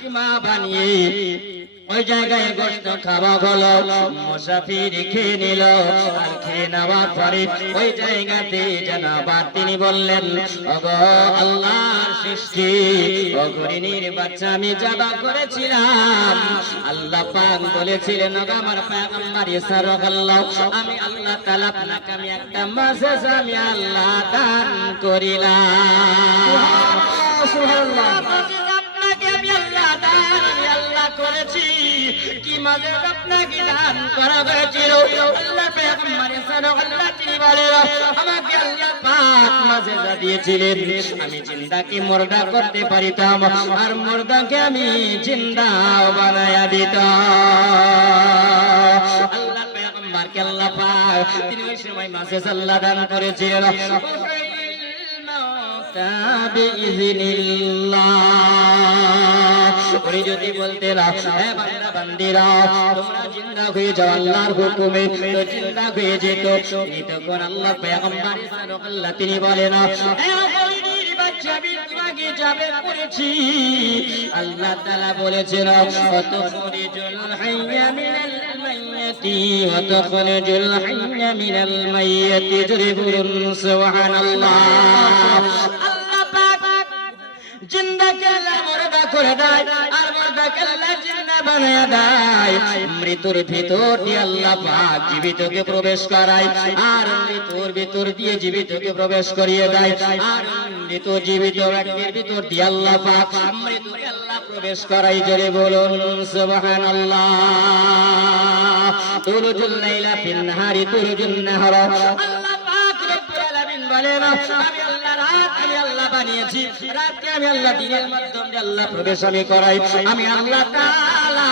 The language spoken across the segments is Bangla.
কিমা বানিয়ে ওই জায়গায় গোশত খাওয়া হলো, মুসাফির খেয়ে নিল। আর খেয়ে নেওয়ার পরে ওই জায়গাতে জানাবার তিনি বললেন, ওগো আল্লাহর সৃষ্টি, ও হরিণীর বাচ্চা আমি জবাই করেছিলাম। আল্লাহ পাক বলেছিলেন, ওগো আমার পয়গম্বর ইসরাগাল্লাহ, আমি আল্লাহ তাআলা আপনাকে আমি একটা মেসেজ আমি আল্লাহ দান করিলাম। সুবহানাল্লাহ, আপনাকে আমি আল্লাহ দান আমি আল্লাহ করেছি। কি মেসেজ আপনাকে দান করা হয়েছিল? আল্লাহ পয়গম্বর ইসরাগাল্লাহ তিনি বলেন, আমাকে আল্লাহ পাক মেসেজ দিয়েছিলেন আমি জিন্দাকে মুর্দা করতে পারিতাম, আর মুর্দাকে আমি জিন্দা বানায়া দিতাম। আল্লাহ পয়গম্বরকে আল্লাহ পাক তিনি ওই সময় মেসেজ আল্লাহ দান করেছিলেন, উনি যদি বলতেন, হে বান্দা বান্দিরা তোমরা জিন্দা হয়ে যাও আল্লাহর হুকুমে, তো জিন্দা হয়ে যেত। তখন আল্লাহ পয়গম্বর সাল্লাল্লাহু তিনি বলেন, হে হরিণীর বাচ্চা আমি তোমাকে যাবে করেছি। আল্লাহ তাআলা বলেছেন, ওয়াতুখরিজুল হাইয়া মিনাল মাইয়াতি ওয়াতুখরিজুল হাইয়া মিনাল মাইয়াতি যুরিবুন সুবহানাল্লাহ। জিন্দাকে আল্লাহ মুর্দা করে দেয়, আর মুর্দাকে আল্লাহ জিন্দা বানায়া দেয়। মৃত্যুর ভিতর দিয়ে আল্লাহ পাক জীবিতকে প্রবেশ করায়, আর মৃত্যুর ভিতর দিয়ে জীবিতকে প্রবেশ করিয়ে দেয়। আর মৃত জীবিত ব্যক্তির ভিতর দিয়ে আল্লাহ পাক মৃত্যুকে আল্লাহ প্রবেশ করায়। জোরে বলুন সুবহানাল্লাহ। তুলুজুল লাইলা ফিন নাহারি তুলুজুন নাহারা। আল্লাহ পাক রব্বুল আলামিন বলেন, আমি আল্লাহ রাত আমি আল্লাহ বানিয়েছি, রাতকে আমি আল্লাহ দিনের মাধ্যম দিয়ে আল্লাহ প্রবেশ আমি করাই। আমি আল্লাহ তাআলা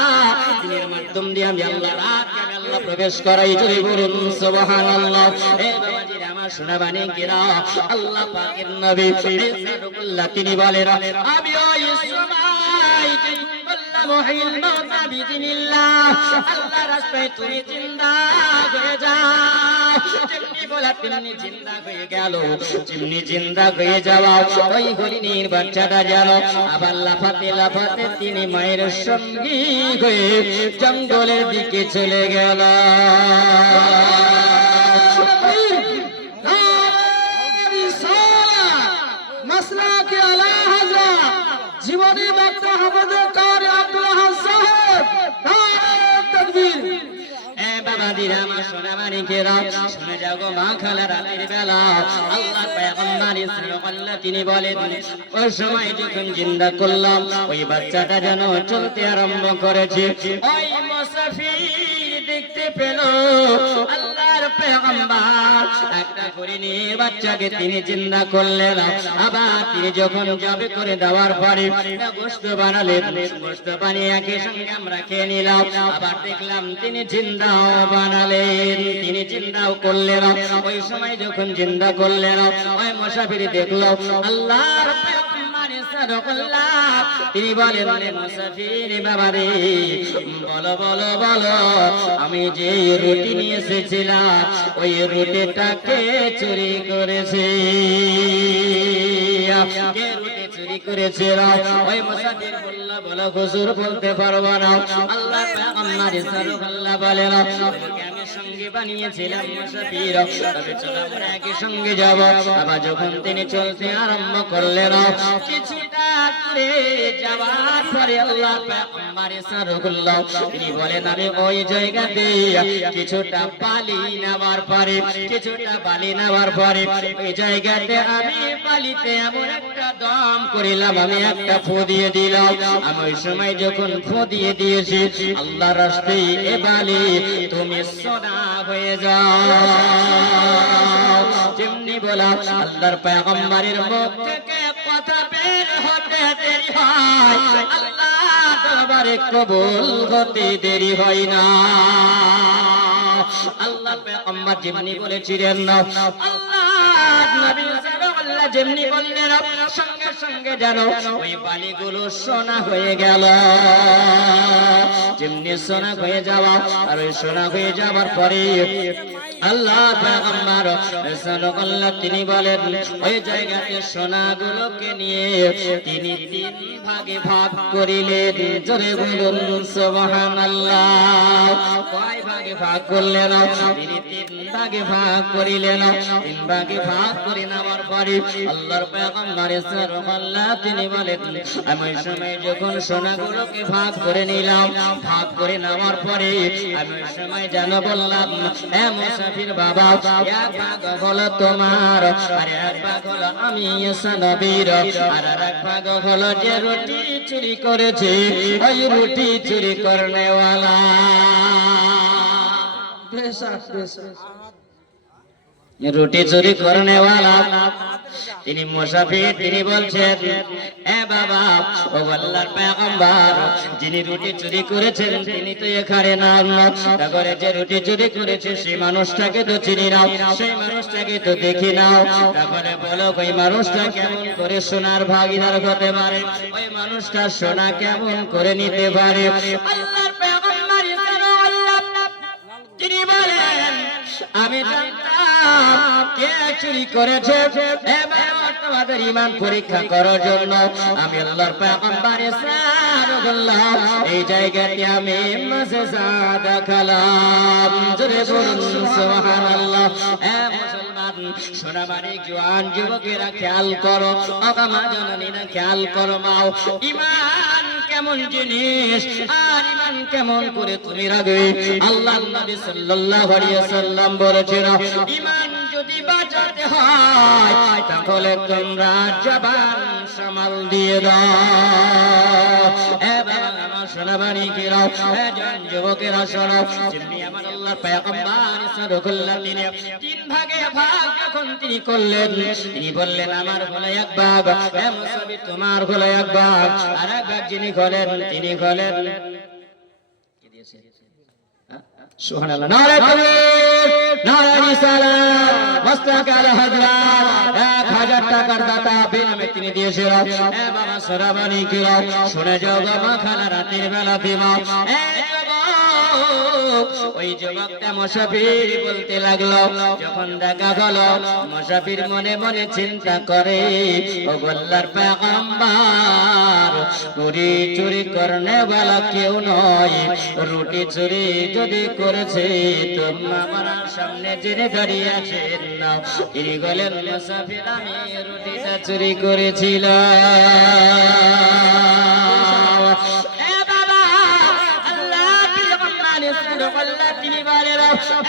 দিনের মাধ্যম দিয়ে আমি আল্লাহ রাতকে আমি আল্লাহ প্রবেশ করাই। জোরে বলুন সুবহানাল্লাহ। হে বাবাজিরা আমার শোনা বাণী কিরা, আল্লাহ পাকের নবী সাল্লাল্লাহু তিনি বলেন, আমি ওই সময় যে বললাম মুহিল মাউতা বিদিনিল্লাহ, আল্লাহ রাস্তায় তুমি জিন্দা হয়ে যাও। যেমনি বলা তেমনি জিন্দা হয়ে গেল। যেমনি জিন্দা হয়ে যাওয়া ওই হরিণীর বাচ্চাটা যেন আবার লাফাতে লাফাতে তিনি মায়ের সঙ্গী হয়ে জঙ্গলের দিকে চলে গেল। জীবনী বক্তা হাফেজে কারি আব্দুল আহাদ সাহেব, নারে তাকবীর। এ বাবাজিরা আমার সোনা মানিকেরা শুনে যাও গো, মা খালা রাতের বেলা আল্লাহ পয়গম্বর সাল্লাল্লাহু তিনি বলেন, ওই সময় যখন জিন্দা করলাম ওই বাচ্চাটা যেন চলতে আরম্ভ করেছে। ওই মুসাফির দেখতে পেল আল্লাহর পয়গম্বর একটা হরিণীর বাচ্চাকে তিনি জিন্দা করলেন। আবার তিনি যখন যাবে করে দেওয়ার পরে গোশত বানালেন, গোশত বানিয়ে একই সঙ্গে আমরা খেয়ে নিলাম। আবার দেখলাম তিনি জিন্দাও বানালেন, তিনি জিন্দাও করলেন। ওই সময় যখন জিন্দা করলেন ওই মুসাফির দেখলো আল্লাহর পয়গম্বর সাল্লাল্লাহু তিনি বলেন, মুসাফির বাবা রে, বলো বলো বলো, আমি যে রুটি নিয়ে এসেছিলাম ওই রুটিটাকে চুরি করেছে। কে রুটি চুরি করেছে? ওই মুসাফির বলল, বলো হুজুর বলতে পারবো না। আল্লাহ পয়গম্বর সাল্লাল্লাহু বলেন, আমি সঙ্গে বানিয়েছিলাম মুসাফির, তবে চলো আমরা একই সঙ্গে যাব। আবার যখন তিনি চলতে আরম্ভ করলেন, কিছুটা দূরে যাওয়ার পরে আল্লাহ পয়গম্বর সাল্লাল্লাহু তিনি বলেন, আমি ওই জায়গাতে কিছুটা বালি নেওয়ার পরে ওই জায়গাতে আমি বালিতে এমন একটা দম করিলাম, আমি একটা ফু দিয়ে দিলাম। আমি ওই সময় যখন ফু দিয়ে দিয়েছি আল্লাহ রাস্তায় এ বালি তুমি সোনা হয়ে যাও। যেমনি বলা আল্লাহর পয়গম্বরের মুখ থেকে কথা বের হতে দেরি হয়, আল্লাহ দরবারে কবুল হতে দেরি হয় না। আল্লাহ পয়গম্বর যেমনি বলেছিলেন, আল্লাহ নবী সাল্লাল্লাহু যেমনি বললেন, সঙ্গে সঙ্গে যেন ওই বালিগুলো সোনা হয়ে গেল। যেমনি সোনা হয়ে যাওয়া, আর ওই সোনা হয়ে যাওয়ার পরে আল্লাহ পয়গম্বর সাল্লাল্লাহু তিনি বলেন ওই জায়গাতে সোনাগুলোকে নিয়ে তিনি তিন ভাগে ভাগ করিলেন। জোরে বলুন সুবহানাল্লাহ। কয় ভাগে ভাগ করলেন? তিনি তিন ভাগে ভাগ করিলেন। তিন ভাগে ভাগ করে নেওয়ার পরে আল্লাহর পয়গম্বর সাল্লাল্লাহু তিনি বলেন আমি ওই সময় যখন সোনাগুলোকে ভাগ করে নিলাম, ভাগ করে নেওয়ার পরে আমি ওই সময় যেন বললাম এ মুসাফির বাবা, এক ভাগ হলো তোমার, আর এক ভাগ হলো আমি ঈসা নবীর, আর এক ভাগ হলো যে রুটি চুরি করেছে ওই রুটি চুরি করনেওয়ালা। রুটি চুরি করনেওয়ালা তিনি মুসাফির। তিনি বলছেন এ বাবা, ও আল্লাহর পয়গম্বর, যিনি রুটি চুরি করেছেন তিনি তো এখানে না, তারপরে যে রুটি চুরি করেছে সেই মানুষটাকে তো চিনি নাও, সেই মানুষটাকে তো দেখি নাও, তারপরে বলো ওই মানুষটা কেমন করে সোনার ভাগীদার হতে পারে, ওই মানুষটা সোনা কেমন করে নিতে পারে। আল্লাহর পয়গম্বর তিনি বলেন আমি জানতাম কে চুরি করেছে, তোমাদের ঈমান পরীক্ষা করার জন্য আমি আল্লাহর পয়গম্বর সাল্লাল্লাহু এই জায়গাতে আমি মুজিজা দেখালাম। জোরে বলুন সুবহানাল্লাহ। এ মুসলমান সোনামারি জওয়ান যুবকেরা খেয়াল করো, মা জননীরা খেয়াল করো, মাও ঈমান কেমন জিনিস আর ঈমান কেমন করে তুমি রাখবে। আল্লাহর নবী সাল্লাল্লাহু আলাইহি ওয়াসাল্লাম বলেছেন ঈমান যদি বাঁচাতে হয় তাহলে তোমরা জবান সামাল দিয়ে দাও। এ বাবা আমার সোনাবাড়ি কেরাও, এ জান যুবকেরা শোনো, যেমনি আমার আল্লাহর পয়গম্বর সাল্লাল্লাহু তিনি তিন ভাগে ভাগ যখন তিনি করলেন, তিনি বললেন আমার হলো এক ভাগ, এ মুসাফির তোমার হলো এক ভাগ, আর এক ভাগ যিনি হলেন তিনি হলেন কি দিয়েছে সুবহানাল্লাহ। নারে তাকবীর, নারে রিসালাত, মুস্তাক আলা হযরত 1000 টাকার দাতা বিনামে তিনি দিয়েছেন। এ বাবা সোনাবাড়ি কেরাও শুনে যাও গো মা খালা রাতের বেলাতে মা। এ ওই যুবকটা মুসাফির বলতে লাগলো, যখন দেখা হলো মুসাফির মনে মনে চিন্তা করে ও আল্লাহর পয়গম্বর চুরি চুরি করনেওয়ালা কেউ নয়, রুটি চুরি যদি করেছে তো আমার সামনে যিনি দাঁড়িয়ে আছেন না তিনি বলেন মুসাফির আমি রুটিটা চুরি করেছিলাম। তিনি বলেন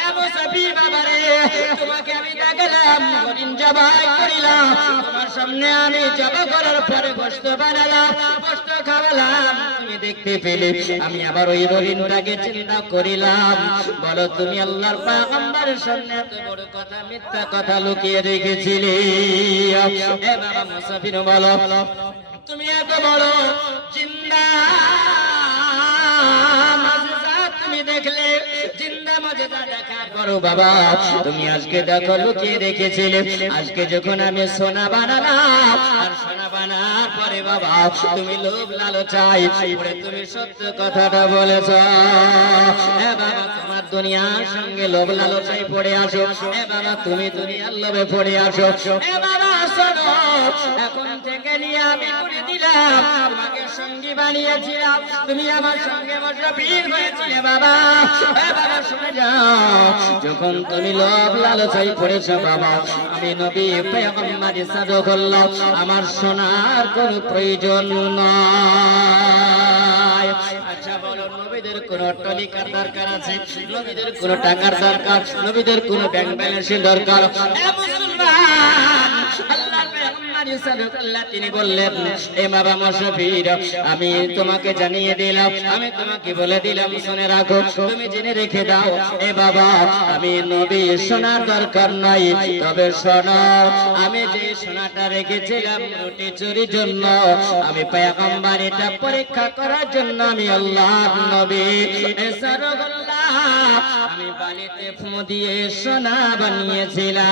এ মুসাফির বাবা রে, তোমাকে আমি দেখালাম হরিণ জবাই করিলাম, তোমার সামনে আমি জবাই করার পরে গোশত বানালাম, গোশত খাওয়ালাম, তুমি দেখতে পেলে, আমি আবার ওই হরিণটাকে চিন্তা করিলাম। বলো তুমি আল্লাহর পয়গম্বরের সামনে এত বড় কথা মিথ্যা কথা লুকিয়ে রেখেছিলে। এ বাবা মুসাফির বলো তুমি এত বড় জিন্দা তুমি দেখলে, জিন্দা মজেদা দেখার পরও বাবা তুমি আজকে দেখো লুকিয়ে রেখেছিলে, আজকে যখন আমি সোনা বানালাম আর সোনা বানার পরে বাবা তুমি লোভ লালচাই পড়ে তুমি সত্য কথাটা বলেছ। এ বাবা তোমার দুনিয়ার সঙ্গে লোভ লালচাই পড়ে আসো, এ বাবা তুমি দুনিয়ার লোভে পড়ে আসো। এ বাবা শোনো, এখন থেকে নিয়ে আমি করে দিলাম, তোমাকে সঙ্গী বানিয়েছিলাম, তুমি আমার সঙ্গে মুসাফির হয়েছিলে বাবা। এ বাবা শুনে যাও, যখন তুমি লোভ লালচাই পড়েছো বাবা, আমি নবী পয়গম্বর সাদক হলাম, আমার সোনার কোনো প্রয়োজন নাই। আচ্ছা বলো নবীদের কোন অট্টালিকার দরকার আছে, নবীদের কোন টাকার দরকার, নবীদের কোন ব্যাংক ব্যালেন্সের দরকার? এ মুসলমান আল্লাহর পয়গম্বর সাল্লাল্লাহু তিনি বললেন এ বাবা মুসাফির আমি তোমাকে জানিয়ে দিলাম, আমি তোমাকে বলে দিলাম শুনে রাখো, তুমি জেনে রেখে দাও এ বাবা আমি নবী, সোনার দরকার নাই, তবে শোনো আমি যে সোনাটা রেখেছিলাম রুটি চুরির জন্য, আমি পয়গম্বর এটা পরীক্ষা করার জন্য আমি আল্লাহর নবী আমি বালিতে ফু দিয়ে সোনা বানিয়েছিলাম।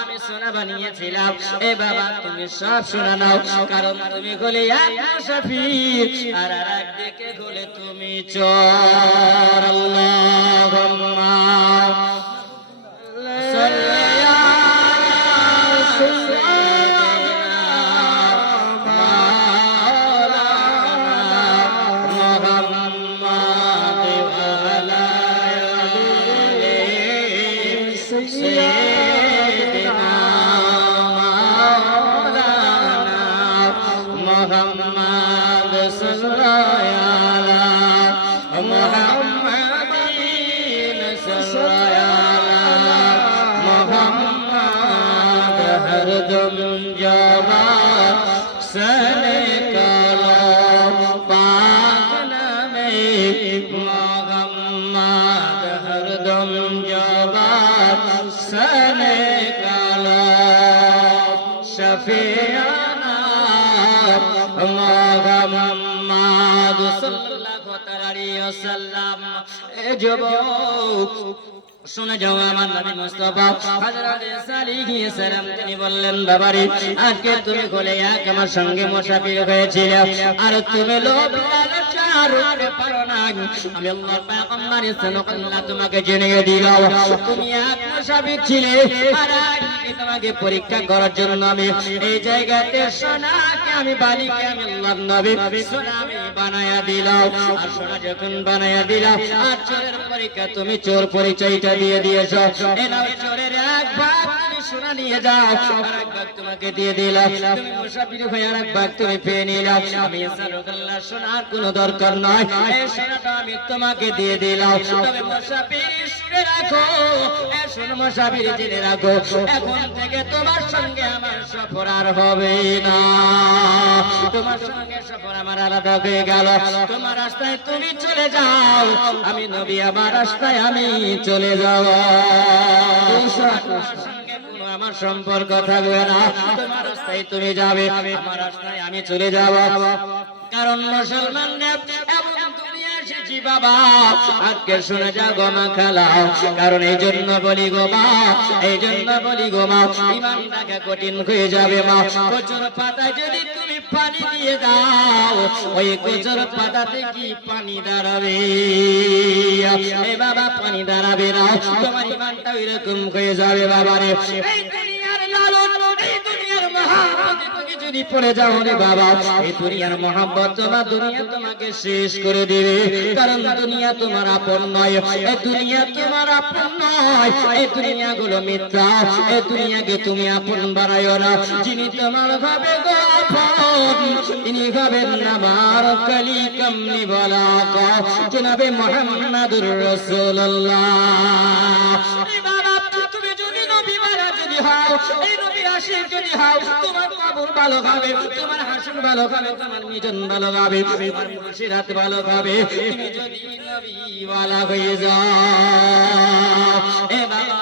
আমি সোনা বানিয়েছিলাম এ বাবা তুমি সব সোনা নাও কারণ তুমি হলে এক মুসাফির আর একদিকে হলে তুমি চোর আল্লাহুম্মা সাল্লি শুনে যাও আমার নবী মুস্তাফা হযরত সালিহ সালাম তিনি বললেন বাবারে আজকে তুমি বলে এক আমার সঙ্গে মুসাফির হয়েছিল আর তুমি লোভ লালসার উপরে পারো না আমি আল্লাহর পয়গম্বর সাল্লাল্লাহু তোমাকে জেনে দিলাম তুমি এক মুসাফির ছিলে আর আজকে তোমাকে পরীক্ষা করার জন্য আমি এই জায়গাতে সোনাকে আমি বালিকে আমি আল্লাহর নবী সোনা আমি বানায়া দিলাম আর সোনা যখন বানায়া দিলাম আর চোরের পরীক্ষা তুমি চোর পরিচয়টা দিয়ে দিয়েছো এই নাও চোরের এক ভাগ তুমি সোনা নিয়ে যাও আর এক ভাগ তোমাকে দিয়ে দিলাম তুমি মুসাফির হয়ে আর এক ভাগ তুমি পেয়ে নিলাম আমি সাল্লাল্লাহু সোনার কোনো দরকার নাই এই সোনাটা আমি তোমাকে দিয়ে দিলাম তবে মুসাফির শুনে রাখো এই শোনো মুসাফির জেনে রাখো এখন থেকে তোমার সঙ্গে আমার সফর আর হবে না তোমার সঙ্গে সফর আমার আলাদা হয়ে গেল তোমার রাস্তায় তুমি চলে যাও আমি নবী আমার রাস্তায় আমি চলে যাব আমার সম্পর্ক থাকবে না তোমার রাস্তায় তুমি যাবে আমার রাস্তায় আমি চলে যাব কারণ মুসলমানদের এমন দুনিয়া এসেছি বাবা আজকে শুনে যাও গো মা খালাও কারণ এই জন্য বলি গো মা এই জন্য বলি গো মা ইমানটাকে কঠিন হয়ে যাবে মা কচুর পাতা যদি তুমি পানি দিয়ে দাও ওই কচুর পাতাতে কি পানি দাঁড়াবে এ বাবা পানি দাঁড়াবে না তোমার ইমানটা এরকম হয়ে যাবে বাবারে এই দুনিয়ার লালন এই দুনিয়ার মহাব্বত তুমি যদি পড়ে যাও রে বাবা এই দুনিয়ার মহাব্বত তোমার দুনিয়া তোমাকে শেষ করে দেবে কারণ দুনিয়া তোমার আপন নয় এই দুনিয়া তোমার আপন নয় এই দুনিয়াগুলো মিথ্যা এই দুনিয়াকে তুমি আপন বানায়ো না যিনি তোমার ভাবে গো আপন তিনি হবেন আমার কলি কমলি বলা গো জনাবে মুহাম্মদুর রাসূলুল্লাহ তুমি যদি নবী মারা যদি হও এই নবী আশিক যদি হও তোমার কবর ভালো হবে তোমার হাসর ভালো হবে তোমার মিজান ভালো হবে তোমার মুশিরাত ভালো হবে তুমি যদি নবী ওয়ালা হয়ে যাও এ বাবা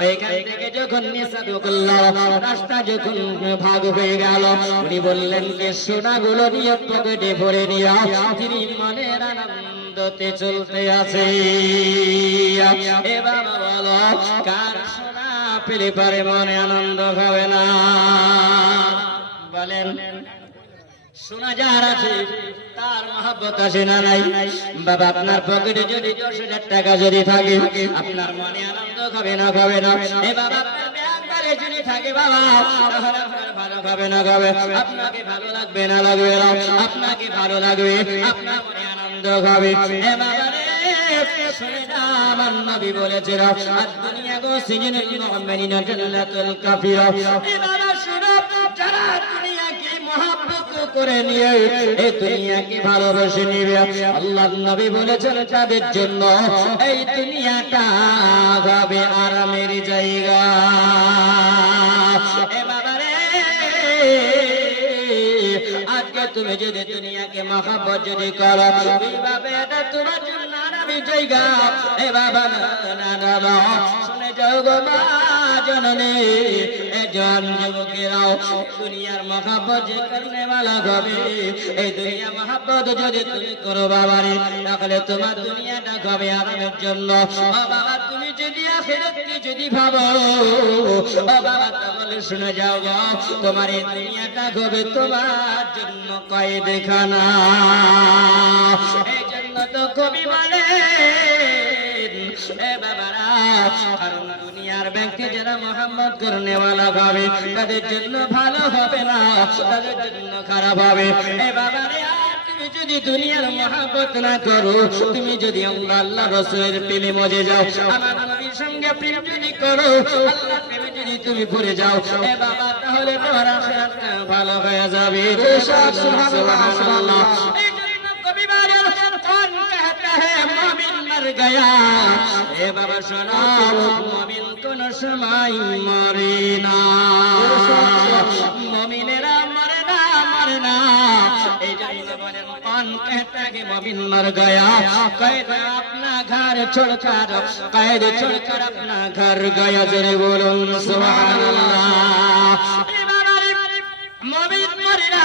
ওইখান থেকে যখন নিসাবুল্লাহ রাস্তা যখন ভাগ হয়ে গেল উনি বললেন যে সোনাগুলো নিয়ে পকেটে ভরে নিয়ে তিনি মনের আনন্দতে চলতে আছে এ বাবা বলো কার সোনা পেলে পারে মনে আনন্দ হবে না বলেন সোনা যার আছে তার মহব্বত আসে না নাই বাবা আপনার পকেটে যদি 10,000 টাকা যদি থাকে আপনার মনে আনন্দ হবে না হবে না এ বাবা আপনার ব্যাংকে যদি থাকে বাবা তাহলে আপনার ভালো হবে না হবে আপনাকে ভালো লাগবে না লাগবে না আপনাকে ভালো লাগবে আপনার মনে আনন্দ হবে এ বাবা রে শুনে না আমার নবী বলেছেন আর দুনিয়া গো সিজনুল মুমিনিনা জান্নাতুল কাফিরা এ বাবা শুনো যারা দুনিয়াকে মহব্বত করে নিয়ে এই দুনিয়াকে ভালোবেসে নিবে আল্লাহর নবী বলেছেন তাদের জন্য এই দুনিয়াটা হবে আরামের জায়গা এ বাবা রে আজকে তুমি যদি দুনিয়াকে মহব্বত যদি করো এইভাবে এটা তোমার জন্য আরামের জায়গা এ বাবা না না না শুনে যাও গো মা জননী এ जवान যুবকেরাও দুনিয়ার মহব্বত যে করনে वाला হবে এই দুনিয়া মহব্বত যদি তুমি করো বাবারে তাহলে তোমার দুনিয়াটা হবে আরামের জন্য ও বাবা তুমি যদি আখিরাতকে যদি ভাবো ও বাবা তাহলে শুনে যাও গো তোমার এই দুনিয়াটা হবে তোমার জন্য কয়েদখানা এই জন্য তো কবি বলে এ বাবারা কারণ দুনিয়ার ব্যক্তি যারা মোহাম্মদ করনে वाला হবে তাদের জন্য ভালো হবে না তাদের জন্য খারাপ হবে এ বাবারে তুমি যদি দুনিয়ার মোহাব্বত না করো তুমি যদি আল্লাহ রাসূলের প্রেমে মজে যাও আমার নবীর সঙ্গে প্রেম যদি করো আল্লাহর প্রেমে যদি তুমি পড়ে যাও এ বাবা তাহলে তোমার আখিরাতটা ভালো হয়ে যাবে সুবহানাল্লাহ এই জন্য কবি বলেন কোন कहता है মুমিন মর গয়া এ বাবা শোনো মুমিন কোন সময় মরে না মুমিনেরা মরে না এই জন্য বলেন কোন कहता है মুমিন মর গয়া कैद अपना घर छोड़कर कैद छोड़कर अपना घर गया जरे बोलूं सुभानअल्लाह মুমিন মরে না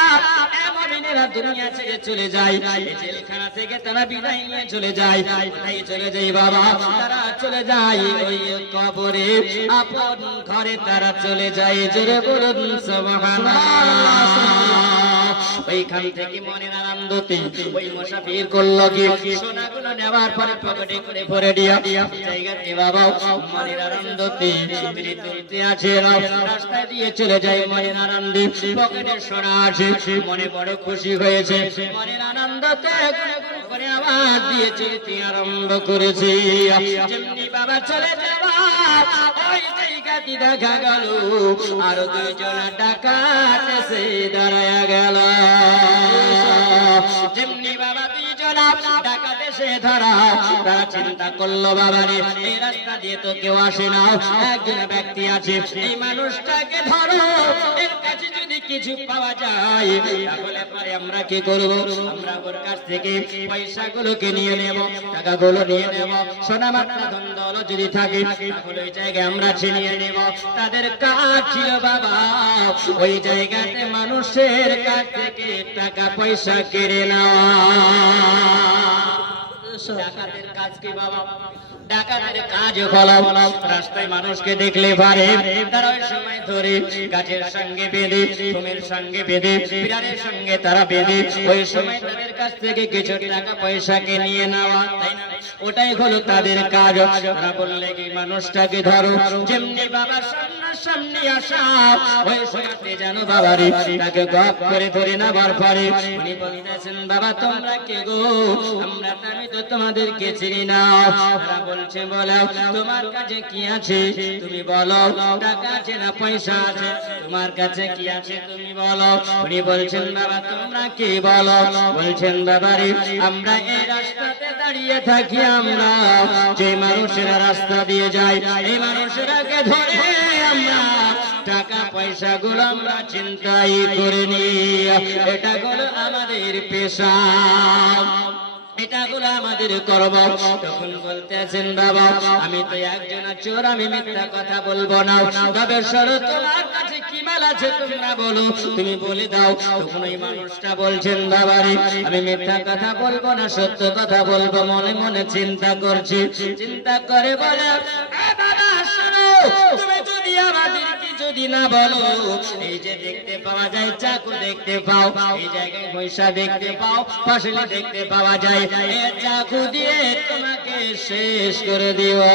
মুমিনেরা দুনিয়া ছেড়ে চলে যায় এই জেলখানা থেকে তারা বিদায় নিয়ে চলে যায় তাই চলে যায় বাবা তারা চলে যায় ওই কবরে আপন ঘরে তারা চলে যায় জোরে বলুন সুবহানাল্লাহ ওইখান থেকে মনের আনন্দতে ওই মুসাফির করলো কি সোনাগুলো নেওয়ার পরে পকেটে করে ভরে দিয়া জায়গাতে বাবা মনের আনন্দতে মৃত্যুতে আছে রাস্তায় দিয়ে চলে যায় মনের আনন্দে পকেটে সোনা আছে মনে বড় খুশি হয়েছে মনের আনন্দতে গুনগুন করে আওয়াজ দিয়ে চলতে আরম্ভ করেছে যেমনি বাবা চলে যাওয়া ওই জায়গাতে দেখা গেল আর দুইজন ডাকাত এসে দাঁড়ায়া গেল যেমনি বাবা দুইজন ডাকাত এসে ধরা তারা চিন্তা করলো বাবারে এই রাস্তা দিয়ে তো কেউ আসে না একজন ব্যক্তি আছে এই মানুষটাকে ধরো এর কাছে যদি কিছু পাওয়া যায় তাহলে পরে আমরা কি করব আমরা ওর কাছ থেকে পয়সাগুলোকে নিয়ে নেব টাকাগুলো নিয়ে নেব সোনা মাত্রা ধন দৌলত যদি থাকে তাহলে ওই জায়গায় আমরা ছিনিয়ে নেব তাদের কাজ ছিল বাবা ওই জায়গাতে মানুষের কাছ থেকে টাকা পয়সা কেড়ে নেওয়া ডাকাতের কাজ কি বাবা ডাকাতের কাজ হলো রাস্তায় মানুষকে দেখলে পারে তারা ওই সময় ধরে গাছের সঙ্গে বেঁধে তুমের সঙ্গে বেঁধে পিরারের সঙ্গে তারা বেঁধে ওই সময় তাদের কাছ থেকে কিছু টাকা পয়সাকে নিয়ে নেওয়া তাই না ওটাই হলো তাদের কাজ তারা বললে কি মানুষটাকে ধরো যেমনি বাবা সামনে আসা ওই সময়তে জানো বাবারে তাকে গপ করে ধরে নেবার পরে উনি বলতেছেন বাবা তোমরা কে গো আমি তো তোমাদেরকে চিনি না তারা বলছে বলো তোমার কাছে কি আছে তুমি বলো টাকা আছে না পয়সা আছে তোমার কাছে কি আছে তুমি বলো উনি বলছেন বাবা তোমরা কি বলো বলছেন বাবারে আমরা এই রাস্তাতে দাঁড়িয়ে থাকি আমরা যে মানুষেরা রাস্তা দিয়ে যায় এই মানুষেরাকে ধরে আমরা টাকা পয়সা গুলো আমরা চিন্তাই করে নি এটা হলো আমাদের পেশা এটা গুলো আমাদের কর্ম তখন বলতেছেন বাবা আমি তো একজন চোর আমি মিথ্যা কথা বলবো না তবে সরো তোমার কাছে কি মাল আছে তোমরা বলো তুমি বলে দাও তখন ওই মানুষটা বলছেন বাবারে আমি মিথ্যা কথা বলবো না সত্য কথা বলবো মনে মনে চিন্তা করছি চিন্তা করে বলে বাবা শোনো তুমি যদি আমাদেরকে যদি না বলো এই যে দেখতে পাওয়া যায় চাকু দেখতে পাও এই জায়গায় পয়সা দেখতে পাও ফসল দেখতে পাওয়া যায় এই চাকু দিয়ে তোমাকে শেষ করে দিবা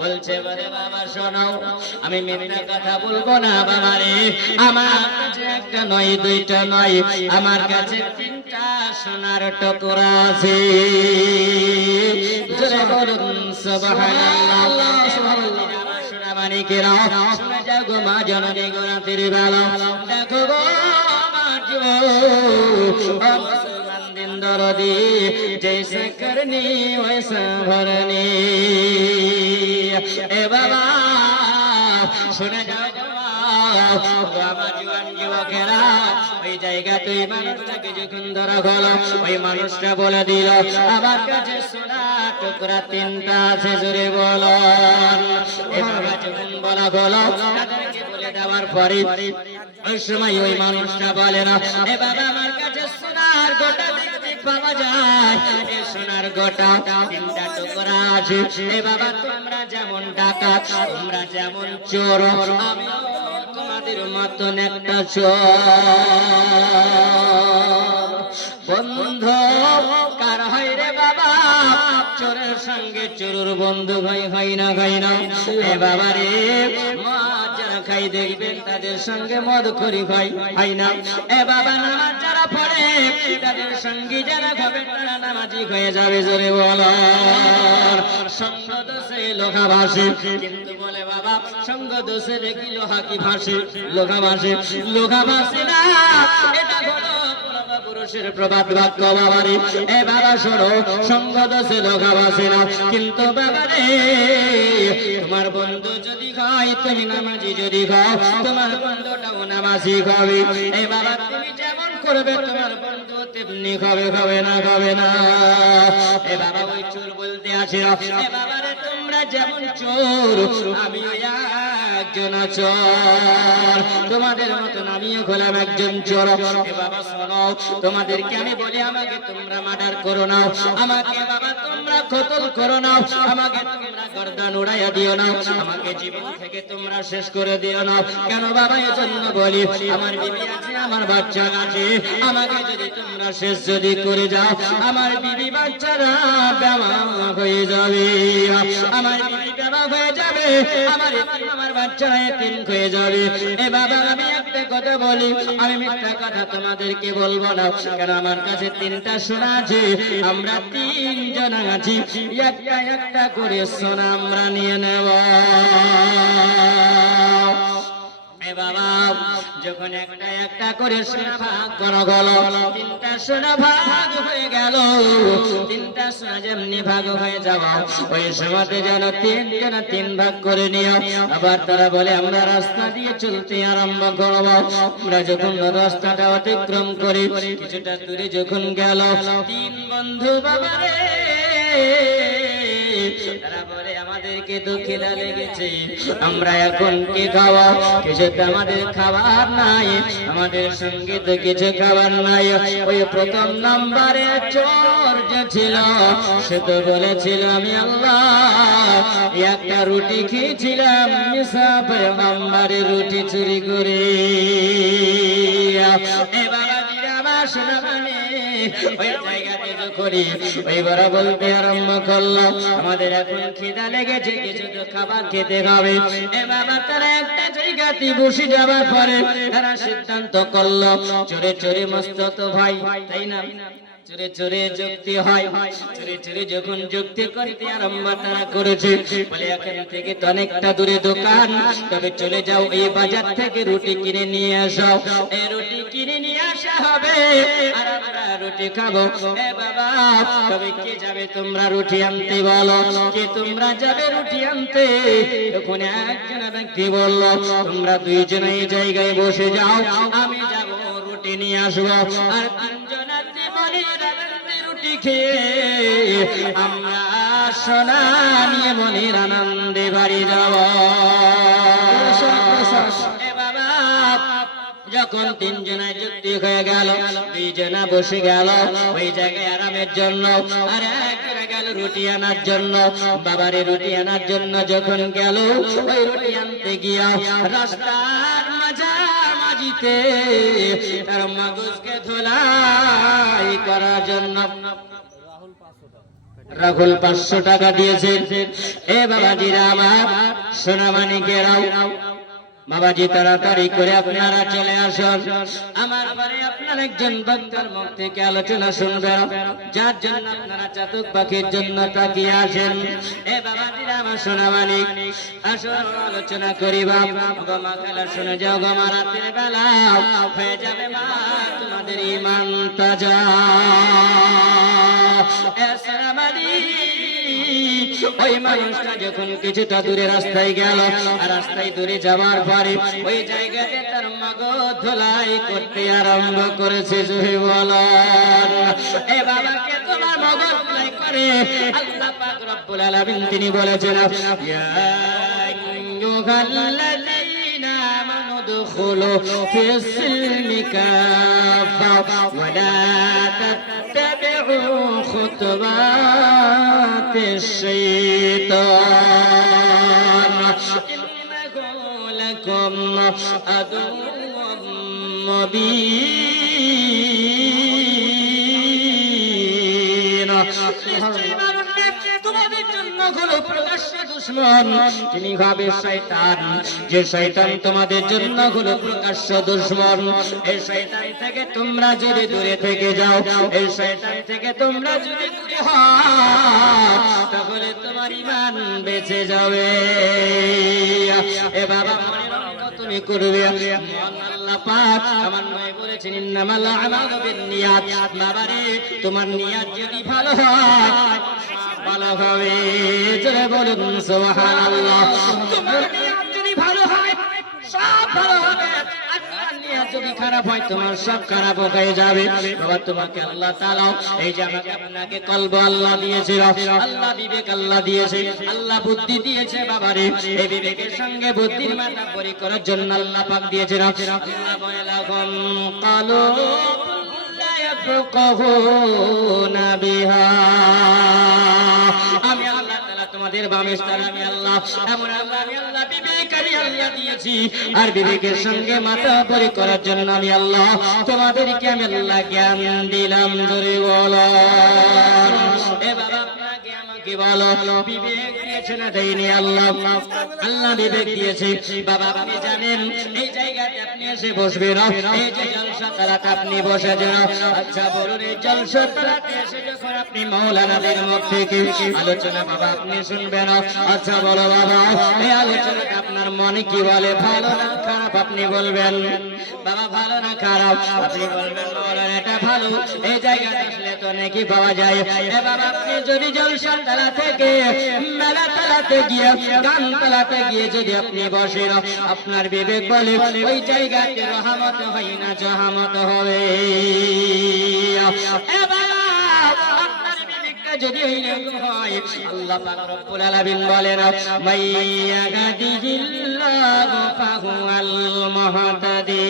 বলছে বলে বাবা শোনো আমি মিথ্যা কথা বলবো না বাবারে আমার কাছে একটা নয় দুইটা নয় আমার কাছে তিনটা সোনার টুকরা আছে জোরে বলুন সুবহানাল্লাহ সোনা মানিকেরা শুনে যাও গো মা জননী গো রাতের বেলা দেখো গো আমার জীবন মুসলমান দিন দরদি जैसे करनी वैसा भरनी ए बाबा শুনে যাও আমার জীবন যুবকেরা ওই জায়গাতে ওই মানুষটাকে যখন ধরা হলো ওই মানুষটা বলে দিল আমার কাছে সোনার টুকরা 3টা আছে, জোরে বলো। এ বাবা যখন বলা হলো তাদেরকে বলে দেওয়ার পরে ওই সময় ওই মানুষটা বলে না এ বাবা আমার কাছে সোনার গোটা দেখতে পাওয়া যায়, এ সোনার গোটা 3টা টুকরা আছে। এ বাবা তোমরা যেমন ডাকাত, তোমরা যেমন চোর, আমিও তোমাদের মতন একটা চোর। বন্ধু কার হয় রে বাবা? চোরের সঙ্গে চোরের বন্ধু হয় না, এ বাবা রে মদ যারা খাই দেখবেন তাদের সঙ্গে মদ খড়ি হয় না। এ বাবা নামাজ যারা পড়ে তাদের সঙ্গে যারা খাবে তারা নামাজি হয়ে যাবে, জোরে বলো। সঙ্গ দোষে লোহা ভাসে, কিন্তু বলে বাবা সঙ্গ দোষে দেখি লোহা কি ভাসে? লোহা ভাসে না। এটা হলো পুরুষের প্রবাদ বাক্য বাবারে। এ বাবা শোনো, সঙ্গ দোষে লোহা ভাসে না, কিন্তু বাবারে তোমার বন্ধু যদি হয়, তুমি নামাজি যদি হও, তোমার বন্ধুটাও নামাজি হবে। এ বাবা তুমি যেমন করবে তোমার বন্ধু তেমনি হবে না। এ বাবা ওই চোর বলতে আসে এ বাবারে তোমরা যেমন চোর আমিও একজন চোর, তোমাদের মতন আমিও হলাম একজন চোর। এ বাবা শোনো, তোমাদেরকে আমি বলি আমাকে তোমরা মার্ডার করো না, আমাকে বাবা তোমরা কতল করো না, আমাকে তোমরা গর্দান উড়াইয়া দিও না, আমাকে জীবন থেকে তোমরা শেষ করে দিও না। কেন বাবা? এজন্য বলি আমার বিবি আছে, আমার বাচ্চা আছে, আমাকে যদি তোমরা শেষ যদি করে যাও আমার বিবি বাচ্চারা বেমা হয়ে যাবে, আমার বিবি বেমা হয়ে যাবে, আমার বাচ্চারা এতিম হয়ে যাবে। এ বাবা আমি একটা কথা বলি, আমি মিথ্যা কথা তোমাদেরকে বলবো না। কেন আমার কাছে 3টা সোনা আছে, আমরা 3 জন আছি, একটা করে সোনা আমরা নিয়ে নেব। এ বাবা যখন একটা করে সোনা ভাগ করা গেল, 3টা সোনা ভাগ হয়ে গেল। 3টা সোনা যেমনি ভাগ হয়ে যাওয়া ওই সময়তে যেন 3 জন 3 ভাগ করে নিও। আবার তারা বলে আমরা রাস্তা দিয়ে চলতে আরম্ভ করব। আমরা যখন রাস্তাটা অতিক্রম করি কিছুটা দূরে যখন গেল 3 বন্ধু বাবারে তারা বলে আমাদেরকে তো খিদা লেগেছে, আমরা এখন কি খাওয়া? কিছু তো আমাদের খাবার নাই, আমাদের সঙ্গে তো কিছু খাবার নাই। ওই প্রথম নম্বরে চোর যে ছিল সে তো বলেছিল আমি আল্লাহ একটা রুটি খেয়েছিলাম মিসাফে নম্বরে রুটি চুরি করে। এবার আমার শোনা মানে ওই জায়গাতে যখনই ওই বড় বলতে আরম্ভ করলো আমাদের এখন খিদা লেগেছে, কিছু তো খাবার খেতে হবে। এ বাবা তারা একটা জায়গাতে বসে যাবার পরে তারা সিদ্ধান্ত করলো চোরে চোরে মস্ত তো ভাই, তাই না? চোরে চোরে যুক্তি হয়, চোরে চোরে যখন যুক্তি করতে আরম্ভ তারা করেছে বলে এখান থেকে তো অনেকটা দূরে দোকান, তবে চলে যাও এই বাজার থেকে রুটি কিনে নিয়ে আসো। এই রুটি কিনে নিয়ে আসা হবে আর আমরা রুটি খাবো। এ বাবা তবে কে যাবে তোমরা রুটি আনতে? বলো কে তোমরা যাবে রুটি আনতে? তখন একজন ব্যক্তি বলল তোমরা 2 জন এই জায়গায় বসে যাও, আমি যাব রুটি নিয়ে আসবো। আর 3 জন রুটি খেয়ে আমরা সোনা নিয়ে মনের আনন্দে বাড়ি যাব। বাবা যখন 3 জনায় যুক্তি হয়ে গেল, 2 জনা বসে গেল ওই জায়গায় আরামের জন্য, আর একজনা গেল রুটি আনার জন্য। বাবারে রুটি আনার জন্য যখন গেল ওই রুটি আনতে গিয়া রাস্তার মাঝামাঝিতে তার মগজকে ধোলাই করার জন্য রাহুল 500 টাকা দিয়েছে। এ বাবাজিরা আমার সোনামানিকেরাও, বাবাজি তাড়াতাড়ি করে আপনারা চলে আসুন, আমার পরে আপনার একজন বক্তার মুখ থেকে আলোচনা শুনবেন, যার জন্য আপনারা চাতক পাখির জন্য তাকিয়ে আসেন। এ বাবাজিরা আমার সোনামানিক আসুন আলোচনা করিবা। গো মা খেলা শুনে যাও গো মা, রাতের বেলা হয়ে যাবে মা তোমাদের ঈমান তাজা। ওই মানুষটা যখন কিছুটা দূরে রাস্তায় গেল, আর রাস্তায় দূরে যাওয়ার পরে ওই জায়গাতে তার মগজ ধুলাই করতে আরম্ভ করেছে। জোরে বলেন এ বাবাকে তোমার মগজ ধুলাই করে আল্লাহ পাক রব্বুল আলামিন তিনি বলেছেন ইয়া আইয়ুহাল্লাযীনা আমানু দুখুলু ফিস-সিলমি কাফা ওয়া লা তাত্তাবিউ খুতুওয়াতিশ শাইতান ইন্নাহু লাকুম আদুউম মুবিন। তোমাদের জন্য হলো প্রকাশ্য দুশমন। তিনি ভাবে শয়তান, যে শয়তান তোমাদের জন্য হলো প্রকাশ্য দুশমন। এই শয়তান থেকে তোমরা যদি দূরে থেকে যাও, এই শয়তান থেকে তোমরা যদি দূরে হও, তাহলে তোমার ঈমান বেঁচে যাবে। এ বাবা তুমি করবে আল্লাহ পাক আমার নয় বলেছেন ইন্নামাল আমালু বিন্নিয়াত। বাবারে তোমার নিয়ত যদি ভালো হয় ভালো হবে। জোরে বলুন সুবহানাল্লাহ। তোমার নিয়ত যদি ভালো হয় সব ভালো হবে, আর তোমার নিয়ত যদি খারাপ হয় তোমার সব খারাপ হয়ে যাবে। বাবা তোমাকে আল্লাহ তাআলা এই যে আমাকে আপনাকে কলব আল্লাহ দিয়েছে, আল্লাহ বিবেক আল্লাহ দিয়েছে, আল্লাহ বুদ্ধি দিয়েছে। বাবারে এই বিবেকের সঙ্গে বুদ্ধির মাথা পরি করার জন্য আল্লাহ পাক দিয়েছেন। আল্লাহ বলে লাকুম ক্বালু লা ইয়াফকাহুনা বিহা। আমি আল্লাহ তাআলা তোমাদের বামেস্তার আমি আল্লাহ এমন আল্লাহ, আমি আল্লাহ বিবেক আমি আল্লাহ দিয়েছি। আর বিবেকের সঙ্গে মাথা পরি করার জন্য আমি আল্লাহ তোমাদেরকে আমি আল্লাহ জ্ঞান দিলাম। জোরে বলো এ বাবা আপনাকে আমাকে বলো বিবেক দিয়েছে না দেয়নি? আল্লাহ আল্লাহ বিবেক দিয়েছে। বাবা আপনি জানেন এই জায়গাতে আপনি এসে বসবেন, এই যে জলসা তালাতে আপনি বসে যান। আচ্ছা বলুন এই জলসা তালাতে এসে যখন আপনি মাওলানাদের মুখ থেকে আলোচনা বাবা আপনি শুনবেন, আচ্ছা বলো বাবা এই আলোচনাটা আপনার মনে কি বলে, ভালো না খারাপ? আপনি বলবেন বাবা ভালো না খারাপ? আপনি বলবেন মাওলানা এটা ভালো। এই জায়গাতে আসলে তো নাকি পাওয়া যায়। এ বাবা আপনি যদি জলসা তালা থেকে মেলা তালাতে গিয়ে গান তালাতে গিয়ে যদি আপনি বসেন, আপনার বিবেক বলে ওই জায়গাতে রহমত হয় না জাহামত হবে। এ বাবা আপনার বিবেকটা যদি এইরকম হয়, আল্লাহ পাক রব্বুল আলামিন বলেন মাইয়াহদিহিল্লাহু ফাহুয়াল মুহতাদি।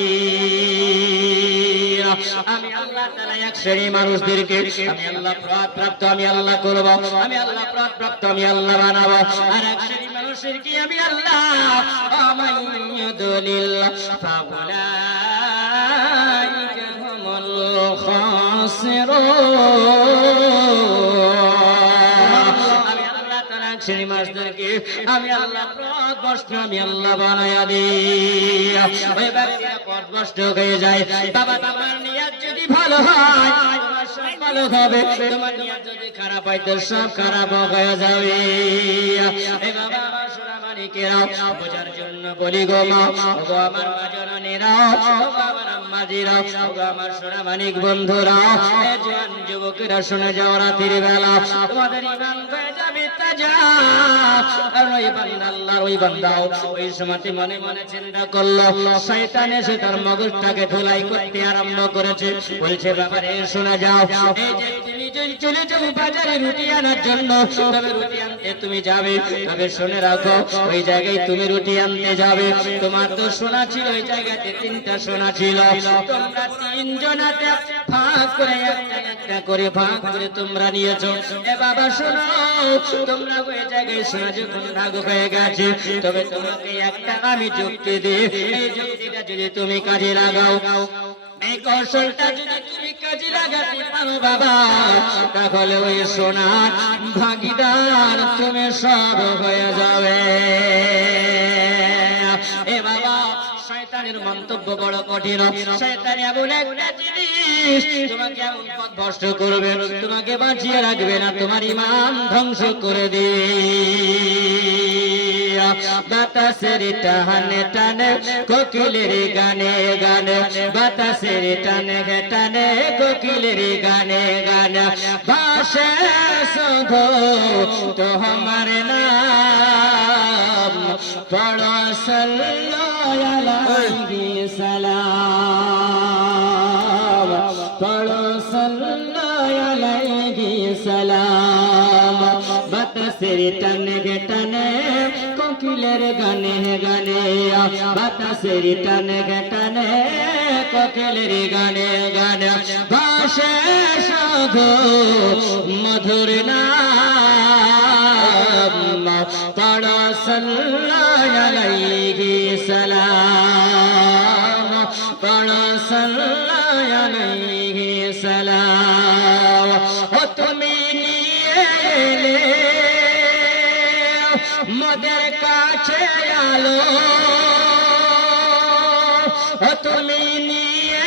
আমি আল্লাহ তাআলা এক শ্রেণী মানুষদেরকে আমি আল্লাহ প্রাপ্ত আমি আল্লাহ করব, আমি আল্লাহ প্রাপ্ত আমি আল্লাহ বানাবো। আর এক শ্রেণী মানুষদেরকে আমি আল্লাহ আমাইয়ুদলিল ফাউলাইকা হুমুল খাসিরুন। আমি আল্লাহ তাআলা এক শ্রেণী মানুষদেরকে আমি আল্লাহ পথভ্রষ্ট আমি আল্লাহ বানায়া দিই। ওই ব্যক্তিরা পথভ্রষ্ট হয়ে যায়। বাবা তোমার নিয়ত যদি ভালো হয় তোমার সব ভালো হবে, তোমার নিয়ত যদি খারাপ হয় তো সব খারাপ হয়ে যাবে। এই বাবা আমার সোনা মানিকেরা বোঝার জন্য বলি গো মা, গো আমার মা জননীরা, গো আমার আম্মাজিরা, গো আমার সোনা মানিক বন্ধুরা, এই জওয়ান যুবকেরা শুনে যাও রাতের বেলা তোমাদের ঈমান হয়ে যাবে তাজা। আর ওই বান্দা আল্লাহর ওই বান্দাও ওই সময়তে মনে মনে চিন্তা করলো শয়তান এসে তার মগজটাকে ধুলাই করতে আরম্ভ করেছে। বলছে বাবা রে শোনা যাও, এই যে তুমি যদি চলে যাও বাজারে রুটি আনার জন্য, তবে রুটি আনতে তুমি যাবে, তবে শুনে রাখো ওই জায়গায় তুমি রুটি আনতে যাবে, তোমার তো সোনা ছিল ওই জায়গাতে তিনটা সোনা ছিল, তোমরা তিনজনাতে ভাগ করে একটা করে ভাগ করে তোমরা নিয়েছো। এ বাবা শোনো, তোমরা ওই জায়গায় সোনা যখন ভাগ হয়ে গেছে, তবে তোমাকে একটা আমি যুক্তি দিই, এই যুক্তিটা যদি তুমি কাজে লাগাও, এই কৌশলটা যদি তুমি কাজে লাগাতে পারো বাবা, তাহলে ওই সোনার ভাগিদার তুমি সব হয়ে যাবে। এ বাবা শয়তানের মন্তব্য বড় কঠিন। শয়তান এমন একটা জিনিস তোমাকে এমন পথভ্রষ্ট করবে, তোমাকে বাঁচিয়ে রাখবে না, তোমার ঈমান ধ্বংস করে দিবে। বাতাসের টানে টানে কোকিলের গানে গানে বাতাসের টানে টানে কোকিলের গানে গানে ভাসে শুধু তোমার নাম পড়ো সাল্লাল্লাহু আলাইহি সালাম পড়ো সাল্লাল্লাহু আলাইহি সালাম বাতাসের টানে টানে কোকিলের গানে গানে বাতাসের টানে টানে কোকিলের গানে গানে ভাসে শুধু মধুর নাম পড়ো সাল্লাল্লাহু আলাইহি সালাম পড়ো সাল্লাল্লাহু আলাইহি সালাম ও তুমি নিয়ে এলে মোদের কাছে আলো ও তুমি নিয়ে